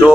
2